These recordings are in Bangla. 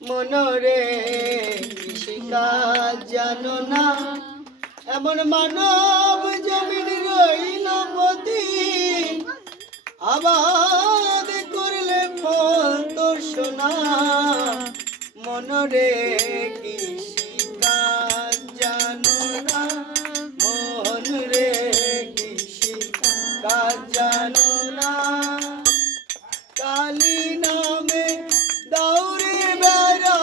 মনরে কৃষিকাজ জানো না, এমন মানব জমিন রইল পতি, আবাদ করলে ফল তো সোনা। মনরে কৃষিকাজ জানো না, মনরে কৃষিকাজ জানো না। কালী নামে দৌড়ে বেড়া,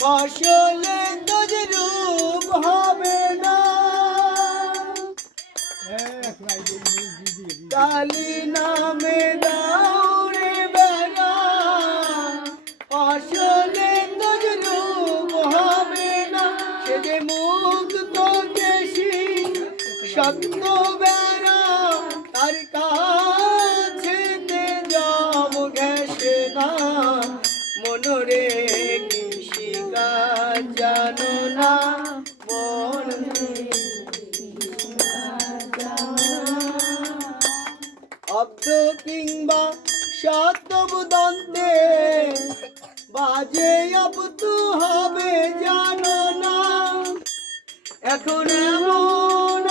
ফসলে তোজ রূপ হবে না। কালী নামে দৌড়ে বেড়া, ফসলে তোজ রূপ হবে না। সে যে মুক্ত কেশি সত্য বেড়া, তার কাছে জম ঘেসে না। মনরে কৃষিকাজ জানো না, অব্দ কিংবা শতবদন্তে বাজে অবতু হবে জানো না। এখন এমন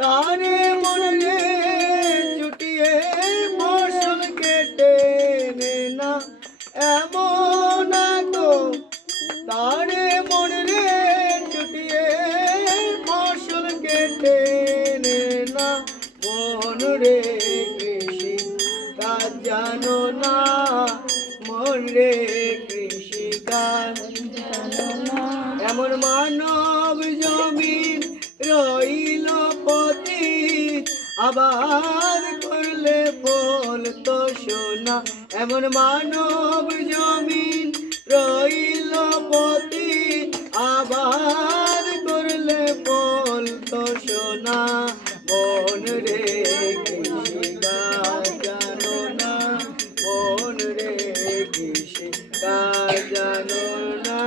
তারে মনে জুটিয়ে ফসল কেটে নে না। এমন তারে মনে জুটিয়ে ফসল কেটে নে না। মন রে কৃষি কাজ জানো না, মন রে কৃষি কাজ জানো না। এমন মানব জমিন রইল পতি, আবার করলে ফল তো সোনা। এমন মানব জমিন রইল পতি, আবার করলে ফল তো সোনা। মন রে কৃষি কাজ জানো না, মন রে কৃষি কাজ জানো না।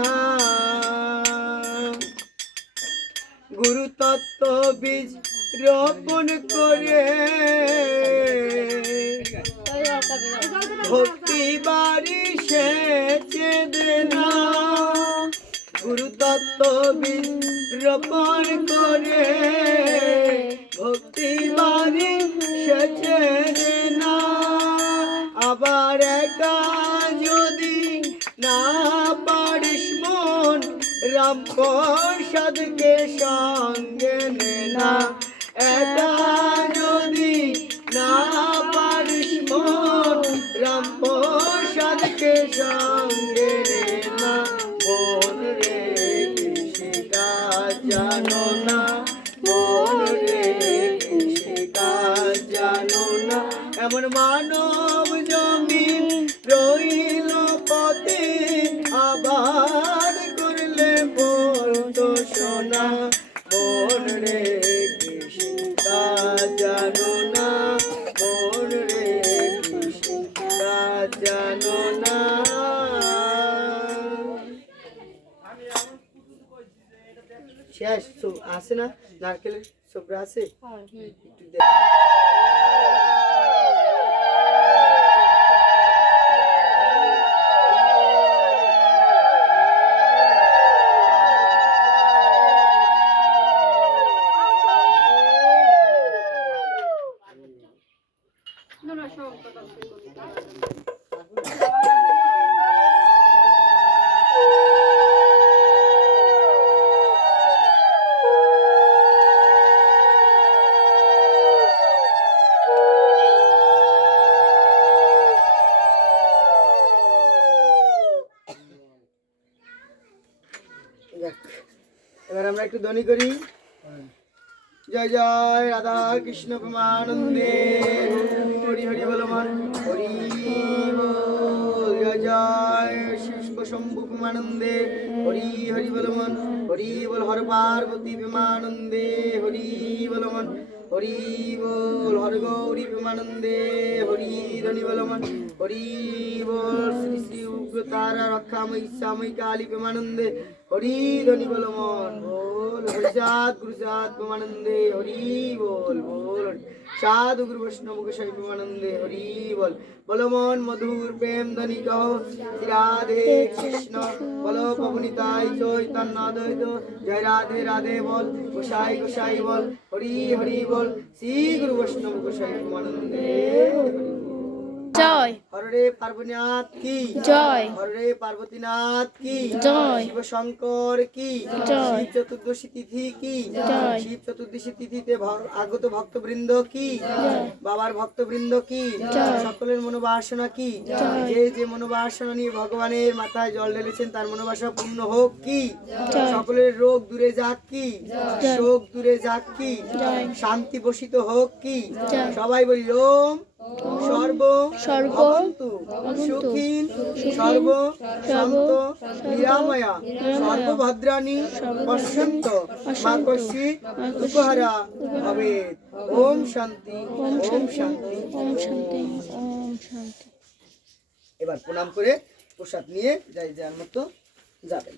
গুরু তত্ত্ব বীজ রোপণ করে ভক্তি বাড়ি সেচে দে না। গুরু তত্ত্ব বীজ রোপণ করে ভক্তি বাড়ি সেচে দে না। আবার একা যদি না পারিস মন, রাম প্রসাদকে সঙ্গে নে না। একা যদি না পারিস মন, রাম প্রসাদকে সঙ্গে নে না। মন রে কৃষিকাজ জানো না, মন রে কৃষিকাজ জানো না। এমন মানব জমিন রইল পথে, আবার করলে ফল তো সোনা। মন রে কৃষিকাজ জানো না, মন রে কৃষিকাজ জানো না। শেষ আছে না, নারকেলের সবরা আছে। এবার আমরা একটু ধ্বনি করি। জয় জয় রাধা কৃষ্ণ প্রেমানন্দে, হরি হরি বল মান হরি বল। জয় জয় শিব শম্ভু প্রেমানন্দে, হরি হরি বল মান হরি বল। হর পার্বতী প্রেমানন্দে, হরি বল মান হরি বল। হর গৌরী প্রেমানন্দে, হরি ধ্বনি বল মান হরি বল। শ্রী শ্রী উগ্র তারা রক্ষাময়ী শ্যাময়ী কালী প্রেমানন্দে, হরি ধ্বনি বলো মন বল হরিচাঁদ গুরুচাঁদ প্রেমানন্দে হরি বল বল হরি। সাধু গুরু বৈষ্ণব গোসাই প্রেমানন্দে হরি বল বলো মন মধুর প্রেম ধ্বনি কহ শ্রী রাধে কৃষ্ণ বলো পবনিতাই চৈতন্য দ্বৈত জয় রাধে রাধে বল গোসাই গোসাই বল হরি হরি বল শ্রী গুরু বৈষ্ণব গোসাই প্রেমানন্দে হরি বল। জয় হরে পার্বতীনাথ কি জয় হরে পার্বতীনাথ কি জয় শিব শঙ্কর কি জয় শিব চতুর্দশী তিথি কি জয় শিব চতুর্দশী তিথিতে আগত ভক্তবৃন্দ কি বাবার ভক্তবৃন্দ কি সকলের মনোবাসনা কি যে যে মনোবাসনা নিয়ে ভগবানের মাথায় জল ঢেলেছেন তার মনোবাসনা পূর্ণ হোক কি সকলের রোগ দূরে যাক কি শোক দূরে যাক কি শান্তি বসিত হোক কি সবাই বলি ওম সর্ব সর্ব অবন্তু সুখীন সর্ব শান্ত নিরাময়া সর্বভদ্রাণী পশ্যন্ত মা কশ্চিৎ উপহারা ভবেৎ। ওম শান্তি ওম শান্তি। ওম শান্তি ওম শান্তি। এবার প্রণাম করে প্রসাদ নিয়ে যাই যার মতো যাবেন।